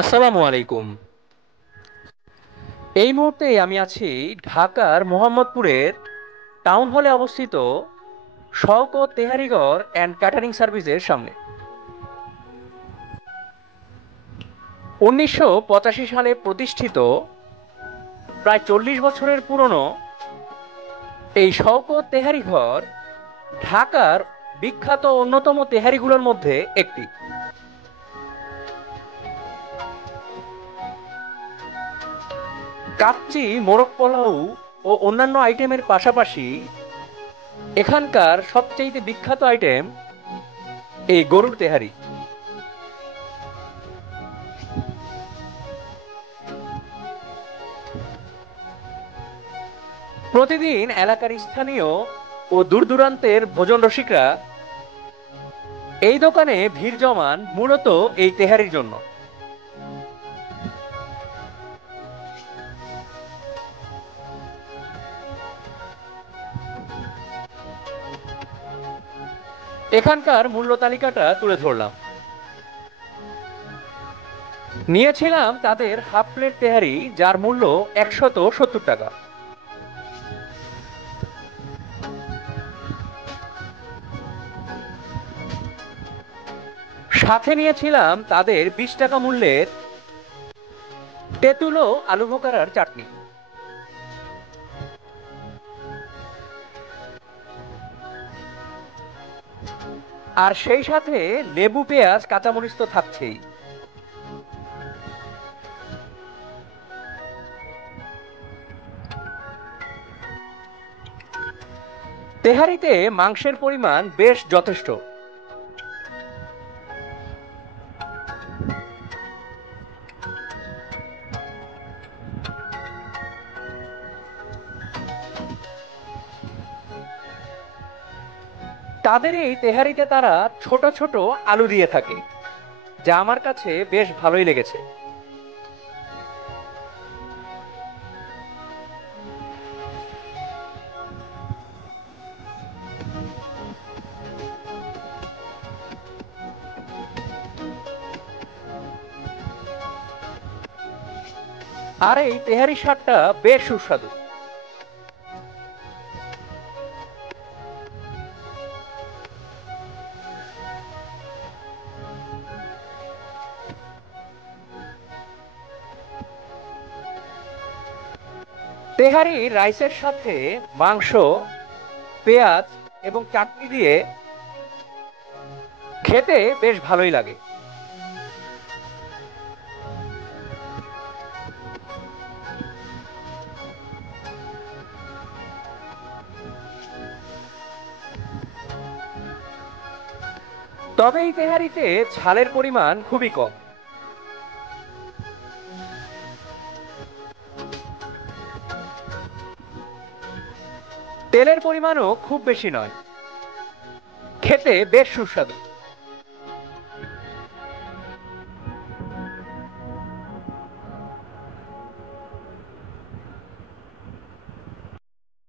আসসালামু আলাইকুম। এই মুহূর্তে আমি আছি ঢাকার মোহাম্মদপুরের টাউন হলে অবস্থিত শওকত তেহারিঘর অ্যান্ড ক্যাটারিং সার্ভিসের সামনে। ১৯৮৫ সালে প্রতিষ্ঠিত, প্রায় ৪০ বছরের পুরনো এই শওকত তেহারিঘর ঢাকার বিখ্যাত অন্যতম তেহারিগুলোর মধ্যে একটি। কাচ্চি, মোরগ পোলাও ও অন্যান্য আইটেমের পাশাপাশি এখানকার সবচেয়ে বিখ্যাত আইটেম এই গরুর তেহারি। প্রতিদিন এলাকার স্থানীয় ও দূর দূরান্তের ভোজন রসিকরা এই দোকানে ভিড় জমান মূলত এই তেহারির জন্য। এখানকার মূল্য তালিকাটা তুলে ধরলাম। নিয়েছিলাম তাদের হাফ প্লেট তেহারি, যার মূল্য ১৭০ টাকা। সাথে নিয়েছিলাম তাদের ২০ টাকা মূল্যের তেঁতুল ও আলু বোখারার চাটনি। আর সেই সাথে লেবু, পেঁয়াজ, কাঁচামরিচ তো থাকছেই। তেহারিতে মাংসের পরিমাণ বেশ যথেষ্ট। তাদের এই তেহারিতে তারা ছোট ছোট আলু দিয়ে থাকে, যা আমার কাছে বেশ ভালোই লেগেছে। আর এই তেহারির স্বাদটা বেশ সুস্বাদু। তেহারি রাইসের সাথে মাংস, পেঁয়াজ এবং চাটনি দিয়ে খেতে বেশ ভালোই লাগে। তবে এই তেহারিতে ঝালের পরিমাণ খুবই কম। তেলের পরিমাণও খুব বেশি নয়। খেতে বেশ সুস্বাদু।